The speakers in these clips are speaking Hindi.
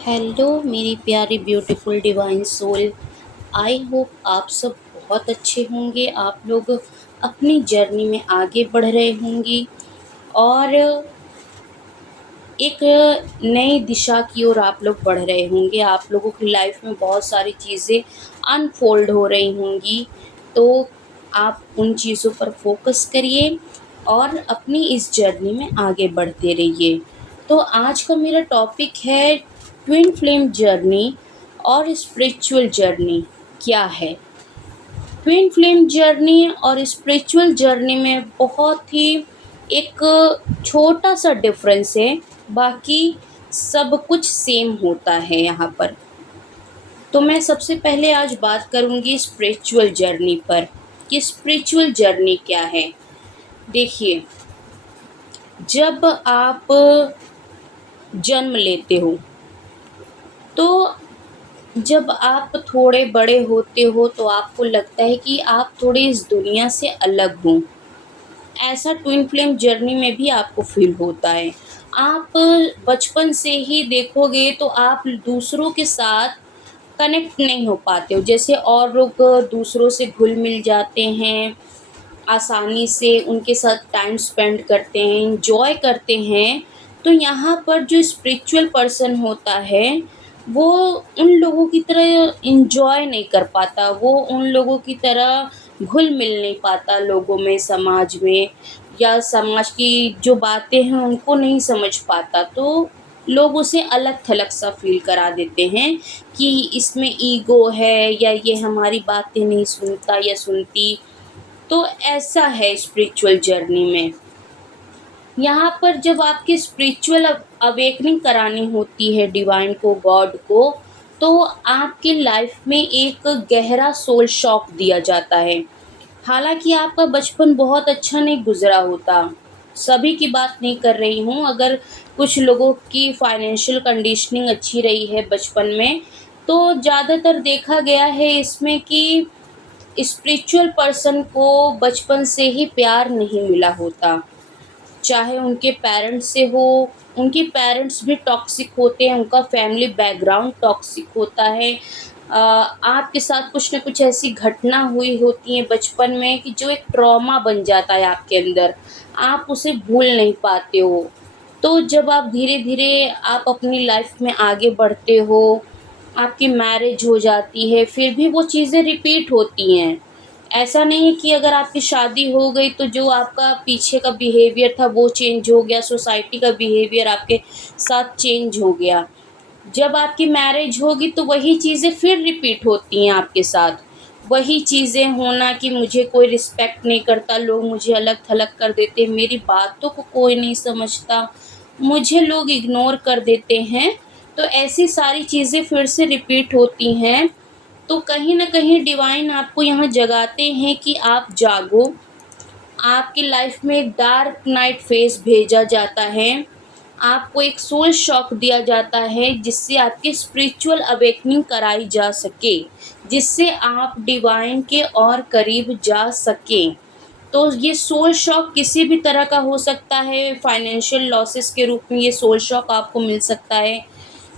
हेलो मेरी प्यारी beautiful divine soul. I hope आप सब बहुत अच्छे होंगे। आप लोग अपनी जर्नी में आगे बढ़ रहे होंगी और एक नई दिशा की ओर आप लोग बढ़ रहे होंगे। आप लोगों की लाइफ में बहुत सारी चीज़ें अनफोल्ड हो रही होंगी, तो आप उन चीज़ों पर फोकस करिए और अपनी इस जर्नी में आगे बढ़ते रहिए। तो आज का मेरा टॉपिक है ट्विन फ्लेम जर्नी और स्पिरिचुअल जर्नी क्या है। ट्विन फ्लेम जर्नी और स्पिरिचुअल जर्नी में बहुत ही एक छोटा सा डिफरेंस है, बाकी सब कुछ सेम होता है यहाँ पर। तो मैं सबसे पहले आज बात करूँगी स्पिरिचुअल जर्नी पर कि स्पिरिचुअल जर्नी क्या है। देखिए, जब आप जन्म लेते हो तो जब आप थोड़े बड़े होते हो तो आपको लगता है कि आप थोड़े इस दुनिया से अलग हो। ऐसा ट्विन फ्लेम जर्नी में भी आपको फील होता है। आप बचपन से ही देखोगे तो आप दूसरों के साथ कनेक्ट नहीं हो पाते हो। जैसे और लोग दूसरों से घुल-मिल जाते हैं, आसानी से उनके साथ टाइम स्पेंड करते हैं, एन्जॉय करते हैं। तो यहाँ पर जो स्पिरिचुअल पर्सन होता है, वो उन लोगों की तरह एन्जॉय नहीं कर पाता, वो उन लोगों की तरह घुल-मिल नहीं पाता लोगों में, समाज में, या समाज की जो बातें हैं उनको नहीं समझ पाता। तो लोग उसे अलग-थलग सा फ़ील करा देते हैं कि इसमें ईगो है या ये हमारी बातें नहीं सुनता या सुनती। तो ऐसा है स्पिरिचुअल जर्नी में। यहाँ पर जब आपकी स्पिरिचुअल अवेकनिंग करानी होती है डिवाइन को, गॉड को, तो आपकी लाइफ में एक गहरा सोल शॉक दिया जाता है। हालाँकि आपका बचपन बहुत अच्छा नहीं गुज़रा होता, सभी की बात नहीं कर रही हूँ। अगर कुछ लोगों की फाइनेंशियल कंडीशनिंग अच्छी रही है बचपन में, तो ज़्यादातर देखा गया है इसमें कि स्पिरिचुअल पर्सन को बचपन से ही प्यार नहीं मिला होता। चाहे उनके पेरेंट्स से हो, उनके पेरेंट्स भी टॉक्सिक होते हैं, उनका फैमिली बैकग्राउंड टॉक्सिक होता है। आपके साथ कुछ न कुछ ऐसी घटना हुई होती है बचपन में कि जो एक ट्रॉमा बन जाता है आपके अंदर, आप उसे भूल नहीं पाते हो। तो जब आप धीरे-धीरे आप अपनी लाइफ में आगे बढ़ते हो, आपकी मैरिज हो जाती है, फिर भी वो चीज़ें रिपीट होती हैं। ऐसा नहीं है कि अगर आपकी शादी हो गई तो जो आपका पीछे का बिहेवियर था वो चेंज हो गया, सोसाइटी का बिहेवियर आपके साथ चेंज हो गया। जब आपकी मैरिज होगी तो वही चीज़ें फिर रिपीट होती हैं आपके साथ। वही चीज़ें होना कि मुझे कोई रिस्पेक्ट नहीं करता, लोग मुझे अलग-थलग कर देते, मेरी बातों को कोई नहीं समझता, मुझे लोग इग्नोर कर देते हैं। तो ऐसी सारी चीज़ें फिर से रिपीट होती हैं। तो कहीं न कहीं डिवाइन आपको यहाँ जगाते हैं कि आप जागो। आपकी लाइफ में एक डार्क नाइट फेज़ भेजा जाता है। आपको एक सोल शॉक दिया जाता है जिससे आपकी स्पिरिचुअल अवेकनिंग कराई जा सके, जिससे आप डिवाइन के और करीब जा सकें। तो ये सोल शॉक किसी भी तरह का हो सकता है, फाइनेंशियल लॉसेस के रूप में ये सोल शॉक आपको मिल सकता है।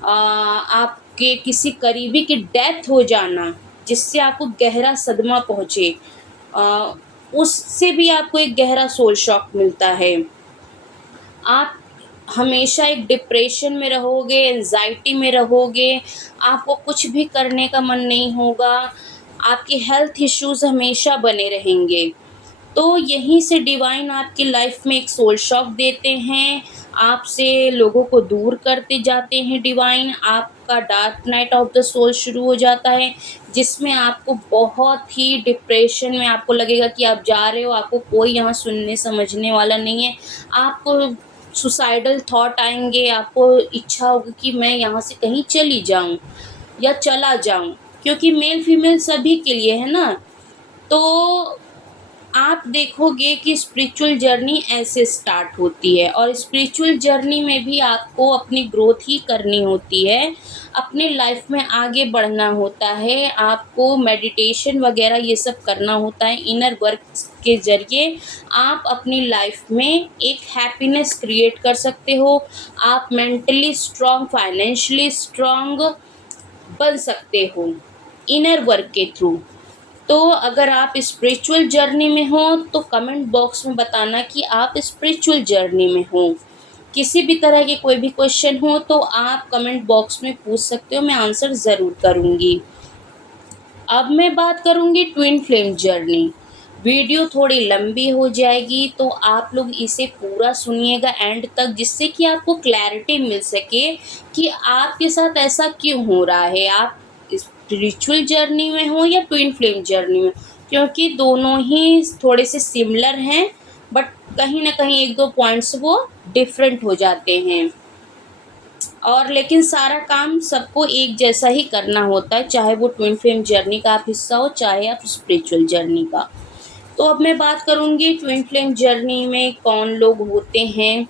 आपके किसी करीबी की डेथ हो जाना, जिससे आपको गहरा सदमा पहुँचे, अ, उससे भी आपको एक गहरा सोल शॉक मिलता है। आप हमेशा एक डिप्रेशन में रहोगे, एंग्ज़ायटी में रहोगे, आपको कुछ भी करने का मन नहीं होगा, आपकी हेल्थ इश्यूज़ हमेशा बने रहेंगे। तो यहीं से डिवाइन आपकी लाइफ में एक सोल शॉक देते हैं, आपसे लोगों को दूर करते जाते हैं डिवाइन, आपका dark night of the soul शुरू हो जाता है, जिसमें आपको बहुत ही डिप्रेशन में आपको लगेगा कि आप जा रहे हो, आपको कोई यहाँ सुनने समझने वाला नहीं है। आपको सुसाइडल थॉट आएँगे, आपको इच्छा होगी कि मैं यहाँ से कहीं चली जाऊँ या चला जाऊँ, क्योंकि मेल-फीमेल सभी के लिए है ना। तो आप देखोगे कि स्पिरिचुअल जर्नी ऐसे स्टार्ट होती है और स्पिरिचुअल जर्नी में भी आपको अपनी ग्रोथ ही करनी होती है, अपने लाइफ में आगे बढ़ना होता है, आपको मेडिटेशन वगैरह ये सब करना होता है, इनर वर्क के ज़रिए आप अपनी लाइफ में एक हैप्पीनेस क्रिएट कर सकते हो। आप मेंटली स्ट्रॉन्ग, फाइनेंशियली स्ट्रॉन्ग बन सकते हो इनर वर्क के थ्रू। तो अगर आप स्पिरिचुअल जर्नी में हो तो कमेंट बॉक्स में बताना कि आप स्पिरिचुअल जर्नी में हो। किसी भी तरह के कोई भी क्वेश्चन हो तो आप कमेंट बॉक्स में पूछ सकते हो, मैं आंसर ज़रूर करूँगी। अब मैं बात करूँगी ट्विन फ्लेम जर्नी। वीडियो थोड़ी लंबी हो जाएगी तो आप लोग इसे पूरा सुनिएगा एंड तक, जिससे कि आपको क्लैरिटी मिल सके कि आपके साथ ऐसा क्यों हो रहा है। आप स्पिरिचुअल जर्नी में हो या ट्विन फ्लेम जर्नी में, क्योंकि दोनों ही थोड़े से सिमिलर हैं बट कहीं ना कहीं एक दो पॉइंट्स वो डिफरेंट हो जाते हैं। और लेकिन सारा काम सबको एक जैसा ही करना होता है, चाहे वो ट्विन फ्लेम जर्नी का आप हिस्सा हो चाहे आप स्पिरिचुअल जर्नी का। तो अब मैं बात करूँगी ट्विन फ्लेम जर्नी में कौन लोग होते हैं,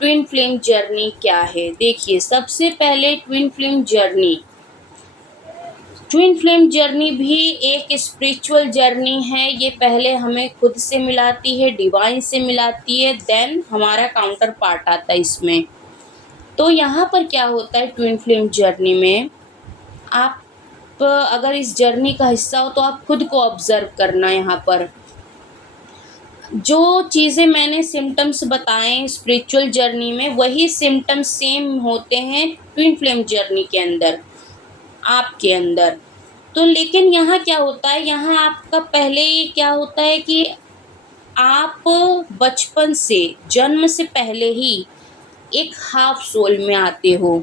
ट्विन फ्लेम जर्नी क्या है। देखिए, सबसे पहले ट्विन फ्लेम जर्नी भी एक स्पिरिचुअल जर्नी है। ये पहले हमें खुद से मिलाती है, डिवाइन से मिलाती है, देन हमारा काउंटर पार्ट आता है इसमें। तो यहाँ पर क्या होता है ट्विन फ्लेम जर्नी में, आप अगर इस जर्नी का हिस्सा हो तो आप खुद को ऑब्जर्व करना। यहाँ पर जो चीज़ें मैंने सिम्टम्स बताएं स्पिरिचुअल जर्नी में, वही सिम्टम्स सेम होते हैं ट्विन फ्लेम जर्नी के अंदर, आपके अंदर। तो लेकिन यहाँ क्या होता है, यहाँ आपका पहले ही क्या होता है कि आप बचपन से, जन्म से पहले ही एक हाफ सोल में आते हो।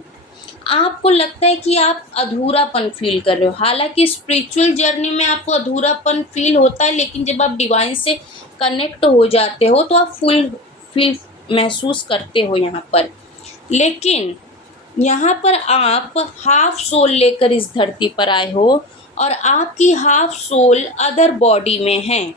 आपको लगता है कि आप अधूरापन फ़ील कर रहे हो। हालाँकि स्पिरिचुअल जर्नी में आपको अधूरापन फ़ील होता है, लेकिन जब आप डिवाइन से कनेक्ट हो जाते हो तो आप फुल फ़ील महसूस करते हो यहाँ पर। लेकिन यहाँ पर आप हाफ सोल लेकर इस धरती पर आए हो और आपकी हाफ सोल अदर बॉडी में है।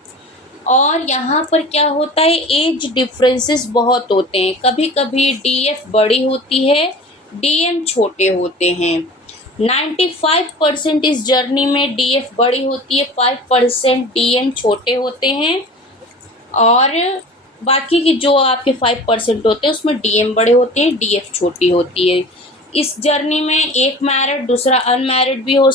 और यहाँ पर क्या होता है, एज डिफरेंसेस बहुत होते हैं। कभी कभी डीएफ बड़ी होती है, डीएम छोटे होते हैं। 95% इस जर्नी में डीएफ बड़ी होती है, 5% डीएम छोटे होते हैं। और बाकी की जो आपके 5% होते हैं उसमें डीएम बड़े होते हैं, डीएफ छोटी होती है। इस जर्नी में एक मैरिड दूसरा अनमैरिड भी हो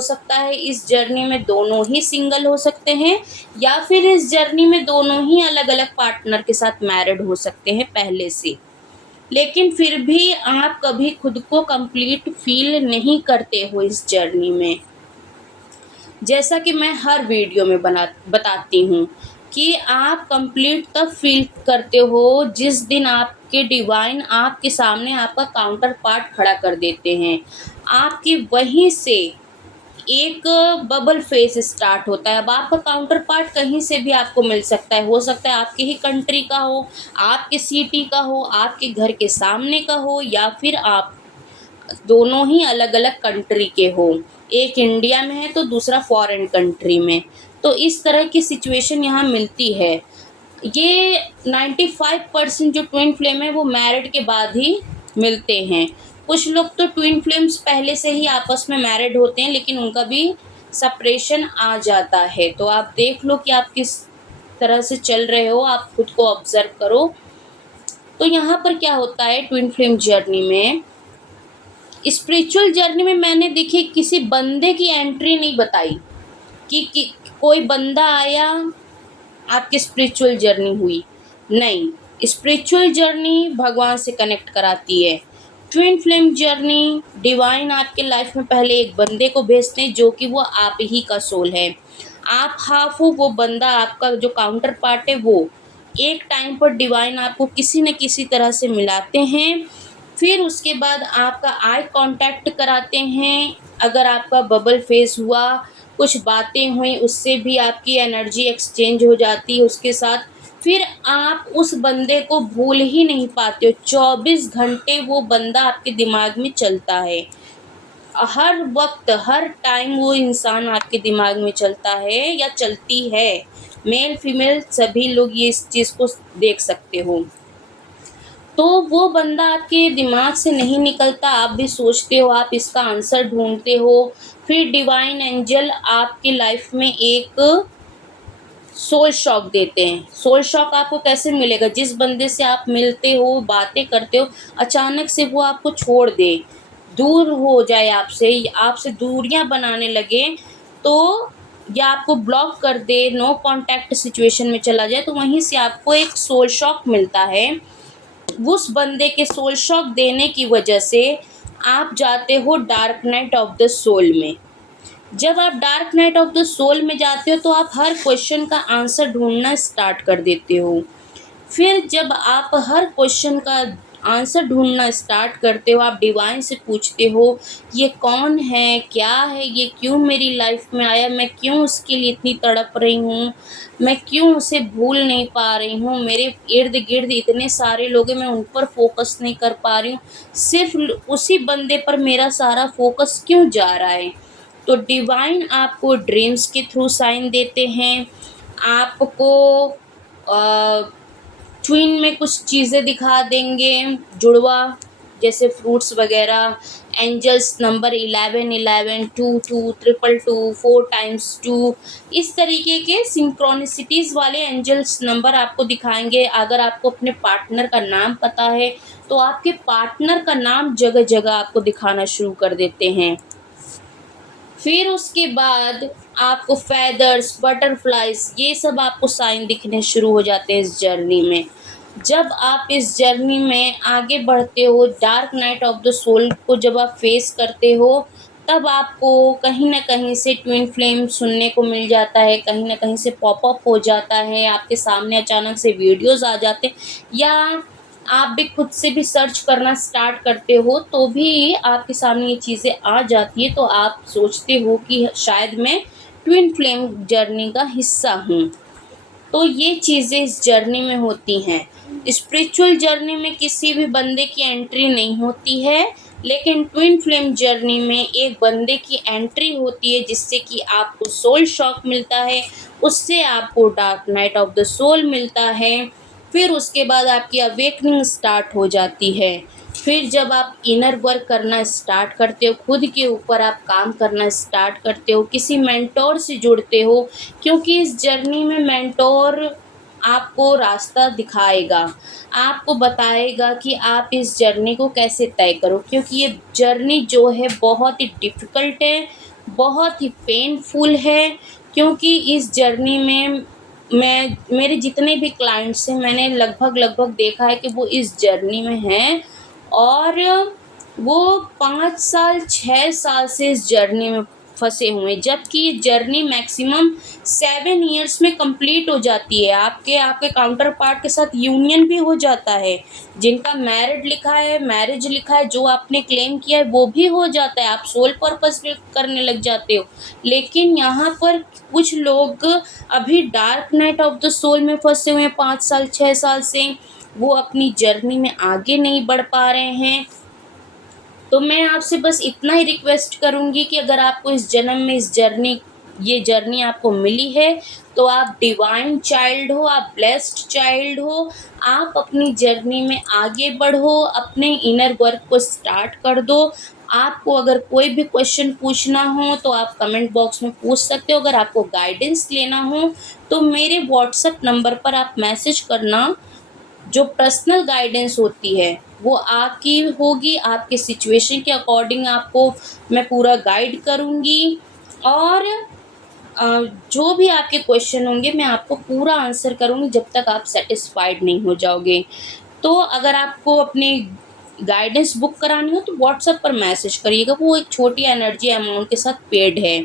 सकता है। इस जर्नी में दोनों ही सिंगल हो सकते हैं, या फिर इस जर्नी में दोनों ही अलग अलग पार्टनर के साथ मैरिड हो सकते हैं पहले से। लेकिन फिर भी आप कभी खुद को कंप्लीट फील नहीं करते हो इस जर्नी में। जैसा कि मैं हर वीडियो में बताती हूँ कि आप कंप्लीट तब फील करते हो जिस दिन आपके डिवाइन आपके सामने आपका काउंटर पार्ट खड़ा कर देते हैं। आपकी वहीं से एक बबल फेस स्टार्ट होता है। अब आपका काउंटर पार्ट कहीं से भी आपको मिल सकता है। हो सकता है आपके ही कंट्री का हो, आपके सिटी का हो, आपके घर के सामने का हो, या फिर आप दोनों ही अलग अलग कंट्री के हो। एक इंडिया में है तो दूसरा फॉरेन कंट्री में। तो इस तरह की सिचुएशन यहाँ मिलती है। ये 95% जो ट्विन फ्लेम है वो मैरिड के बाद ही मिलते हैं। कुछ लोग तो ट्विन फ्लेम्स पहले से ही आपस में मैरिड होते हैं, लेकिन उनका भी सेपरेशन आ जाता है। तो आप देख लो कि आप किस तरह से चल रहे हो, आप खुद को ऑब्जर्व करो। तो यहाँ पर क्या होता है ट्विन फ्लेम जर्नी में, स्पिरिचुअल जर्नी में मैंने देखिए किसी बंदे की एंट्री नहीं बताई कि कोई बंदा आया आपकी स्पिरिचुअल जर्नी हुई। नहीं, स्पिरिचुअल जर्नी भगवान से कनेक्ट कराती है। ट्विन फ्लेम जर्नी डिवाइन आपके लाइफ में पहले एक बंदे को भेजते हैं जो कि वो आप ही का सोल है। आप हाफ हो, वो बंदा आपका जो काउंटर पार्ट है वो। एक टाइम पर डिवाइन आपको किसी न किसी तरह से मिलाते हैं, फिर उसके बाद आपका आई कांटेक्ट कराते हैं। अगर आपका बबल फेस हुआ, कुछ बातें हुई, उससे भी आपकी एनर्जी एक्सचेंज हो जाती है उसके साथ। फिर आप उस बंदे को भूल ही नहीं पाते हो। 24 घंटे वो बंदा आपके दिमाग में चलता है। हर वक्त हर टाइम वो इंसान आपके दिमाग में चलता है या चलती है। मेल फीमेल सभी लोग ये इस चीज़ को देख सकते हो। तो वो बंदा आपके दिमाग से नहीं निकलता, आप भी सोचते हो, आप इसका आंसर ढूंढते हो। फिर डिवाइन एंजल आपकी लाइफ में एक सोल शॉक देते हैं। सोल शॉक आपको कैसे मिलेगा? जिस बंदे से आप मिलते हो, बातें करते हो, अचानक से वो आपको छोड़ दे, दूर हो जाए आपसे, आपसे दूरियां बनाने लगे, तो या आपको ब्लॉक कर दे, नो कांटेक्ट सिचुएशन में चला जाए, तो वहीं से आपको एक सोल शॉक मिलता है। उस बंदे के सोल शॉक देने की वजह से आप जाते हो dark night of the soul में। जब आप dark night of the soul में जाते हो तो आप हर क्वेश्चन का आंसर ढूंढना स्टार्ट कर देते हो। फिर जब आप हर क्वेश्चन का आंसर ढूंढना स्टार्ट करते हो, आप डिवाइन से पूछते हो, ये कौन है, क्या है, ये क्यों मेरी लाइफ में आया, मैं क्यों उसके लिए इतनी तड़प रही हूँ, मैं क्यों उसे भूल नहीं पा रही हूँ, मेरे इर्द गिर्द इतने सारे लोग हैं, मैं उन पर फोकस नहीं कर पा रही हूँ, सिर्फ उसी बंदे पर मेरा सारा फोकस क्यों जा रहा है। तो डिवाइन आपको ड्रीम्स के थ्रू साइन देते हैं, आपको ट्विन में कुछ चीज़ें दिखा देंगे, जुड़वा, जैसे फ्रूट्स वगैरह, एंजल्स नंबर 11 11 2 2 2 2 4 टाइम्स 2, इस तरीके के सिंक्रोनिसिटीज़ वाले एंजल्स नंबर आपको दिखाएंगे। अगर आपको अपने पार्टनर का नाम पता है तो आपके पार्टनर का नाम जगह जगह आपको दिखाना शुरू कर देते हैं। फिर उसके बाद आपको फेदर्स, बटरफ्लाइज, ये सब आपको साइन दिखने शुरू हो जाते हैं इस जर्नी में। जब आप इस जर्नी में आगे बढ़ते हो, dark night of the soul को जब आप फेस करते हो, तब आपको कहीं न कहीं से ट्विन फ्लेम सुनने को मिल जाता है, कहीं न कहीं से पॉप अप हो जाता है, आपके सामने अचानक से वीडियोज़ आ जाते हैं, या आप भी खुद से भी सर्च करना स्टार्ट करते हो तो भी आपके सामने ये चीज़ें आ जाती है, तो आप सोचते हो कि शायद मैं ट्विन फ्लेम जर्नी का हिस्सा हूँ। तो ये चीज़ें इस जर्नी में होती हैं। स्पिरिचुअल जर्नी में किसी भी बंदे की एंट्री नहीं होती है, लेकिन ट्विन फ्लेम जर्नी में एक बंदे की एंट्री होती है, जिससे कि आपको सोल शॉक मिलता है, उससे आपको dark night of the soul मिलता है। फिर उसके बाद आपकी अवेकनिंग स्टार्ट हो जाती है। फिर जब आप इनर वर्क करना स्टार्ट करते हो, खुद के ऊपर आप काम करना स्टार्ट करते हो, किसी मेंटोर से जुड़ते हो, क्योंकि इस जर्नी में मेंटोर आपको रास्ता दिखाएगा, आपको बताएगा कि आप इस जर्नी को कैसे तय करो, क्योंकि ये जर्नी जो है बहुत ही डिफ़िकल्ट है, बहुत ही पेनफुल है। क्योंकि इस जर्नी में मैं, मेरे जितने भी क्लाइंट्स हैं, मैंने लगभग देखा है कि वो इस जर्नी में हैं, और वो 5 साल 6 साल से इस जर्नी में फँसे हुए हैं, जबकि ये जर्नी मैक्सिमम 7 ईयर्स में कंप्लीट हो जाती है। आपके आपके काउंटर पार्ट के साथ यूनियन भी हो जाता है, जिनका मैरिड लिखा है, मैरिज लिखा है, जो आपने क्लेम किया है वो भी हो जाता है, आप सोल पर्पस भी करने लग जाते हो। लेकिन यहाँ पर कुछ लोग अभी dark night of the soul में फँसे हुए हैं 5 साल 6 साल से, वो अपनी जर्नी में आगे नहीं बढ़ पा रहे हैं। तो मैं आपसे बस इतना ही रिक्वेस्ट करूँगी कि अगर आपको इस जन्म में ये जर्नी आपको मिली है, तो आप डिवाइन चाइल्ड हो, आप ब्लेस्ड चाइल्ड हो, आप अपनी जर्नी में आगे बढ़ो, अपने इनर वर्क को स्टार्ट कर दो। आपको अगर कोई भी क्वेश्चन पूछना हो तो आप कमेंट बॉक्स में पूछ सकते हो, अगर आपको गाइडेंस लेना हो तो मेरे व्हाट्सएप नंबर पर आप मैसेज करना। जो पर्सनल गाइडेंस होती है वो आपकी होगी, आपके सिचुएशन के अकॉर्डिंग आपको मैं पूरा गाइड करूँगी, और जो भी आपके क्वेश्चन होंगे मैं आपको पूरा आंसर करूँगी जब तक आप सेटिस्फाइड नहीं हो जाओगे। तो अगर आपको अपनी गाइडेंस बुक करानी हो तो व्हाट्सएप पर मैसेज करिएगा, वो एक छोटी एनर्जी अमाउंट के साथ पेड है।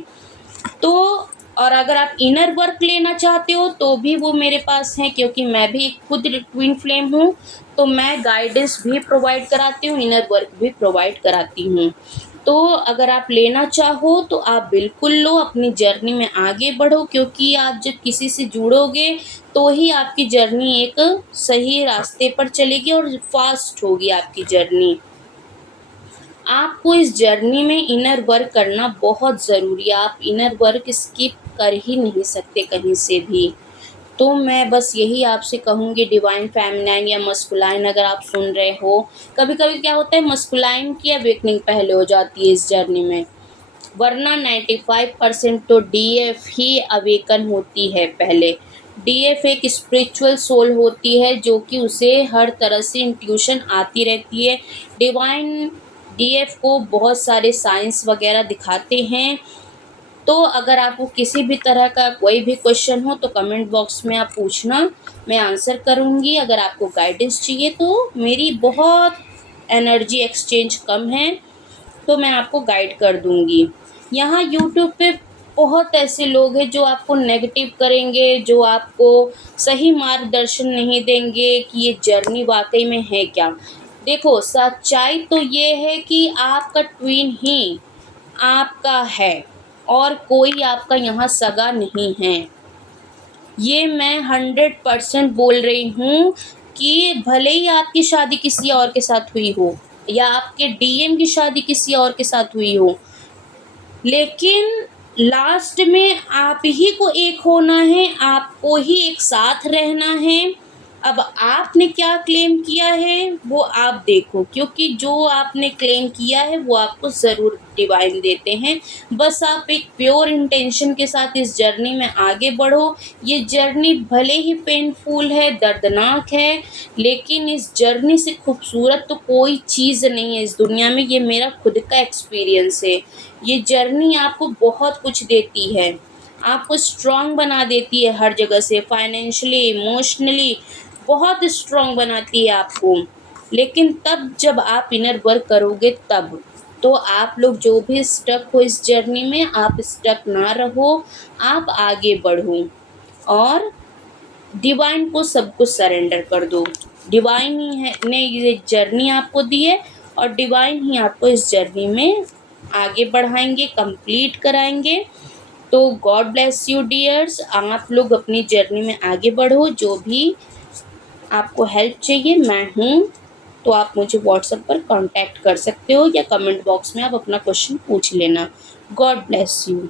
तो और अगर आप इनर वर्क लेना चाहते हो तो भी वो मेरे पास है, क्योंकि मैं भी खुद ट्विन फ्लेम हूँ, तो मैं गाइडेंस भी प्रोवाइड कराती हूँ, इनर वर्क भी प्रोवाइड कराती हूँ। तो अगर आप लेना चाहो तो आप बिल्कुल लो, अपनी जर्नी में आगे बढ़ो, क्योंकि आप जब किसी से जुड़ोगे तो ही आपकी जर्नी एक सही रास्ते पर चलेगी और फास्ट होगी आपकी जर्नी। आपको इस जर्नी में इनर वर्क करना बहुत ज़रूरी है, आप इनर वर्क स्किप कर ही नहीं सकते कहीं से भी। तो मैं बस यही आपसे कहूँगी, डिवाइन फेमिनाइन या मस्कुलाइन अगर आप सुन रहे हो, कभी-कभी क्या होता है मस्कुलाइन की अवेकनिंग पहले हो जाती है इस जर्नी में, वरना 95% तो डीएफ ही अवेकन होती है पहले। डीएफ एक स्पिरिचुअल सोल होती है जो कि उसे हर तरह से इंट्यूशन आती रहती है। डिवाइन डीएफ को बहुत सारे साइंस वगैरह दिखाते हैं। तो अगर आपको किसी भी तरह का कोई भी क्वेश्चन हो तो कमेंट बॉक्स में आप पूछना, मैं आंसर करूँगी। अगर आपको गाइडेंस चाहिए तो मेरी बहुत एनर्जी एक्सचेंज कम है, तो मैं आपको गाइड कर दूँगी। यहाँ यूट्यूब पे बहुत ऐसे लोग हैं जो आपको नेगेटिव करेंगे, जो आपको सही मार्गदर्शन नहीं देंगे कि ये जर्नी वाक़ई में है क्या। देखो, सच्चाई तो ये है कि आपका ट्विन ही आपका है और कोई आपका यहाँ सगा नहीं है। ये मैं 100% बोल रही हूँ कि भले ही आपकी शादी किसी और के साथ हुई हो या आपके डीएम की शादी किसी और के साथ हुई हो, लेकिन लास्ट में आप ही को एक होना है, आपको ही एक साथ रहना है। अब आपने क्या क्लेम किया है वो आप देखो, क्योंकि जो आपने क्लेम किया है वो आपको ज़रूर डिवाइन देते हैं। बस आप एक प्योर इंटेंशन के साथ इस जर्नी में आगे बढ़ो। ये जर्नी भले ही पेनफुल है, दर्दनाक है, लेकिन इस जर्नी से खूबसूरत तो कोई चीज़ नहीं है इस दुनिया में। ये मेरा खुद का एक्सपीरियंस है। ये जर्नी आपको बहुत कुछ देती है, आपको स्ट्रॉन्ग बना देती है हर जगह से, फाइनेंशियली, इमोशनली बहुत स्ट्रॉन्ग बनाती है आपको। लेकिन तब जब आप इनर वर्क करोगे तब। तो आप लोग जो भी स्टक हो इस जर्नी में, आप स्टक ना रहो, आप आगे बढ़ो और डिवाइन को सब कुछ सरेंडर कर दो। डिवाइन ही है ने ये जर्नी आपको दी है और डिवाइन ही आपको इस जर्नी में आगे बढ़ाएंगे, कंप्लीट कराएंगे। तो गॉड ब्लेस यू डियर्स, आप लोग अपनी जर्नी में आगे बढ़ो। जो भी आपको हेल्प चाहिए मैं हूँ, तो आप मुझे व्हाट्सएप पर कांटेक्ट कर सकते हो या कमेंट बॉक्स में आप अपना क्वेश्चन पूछ लेना। God bless you.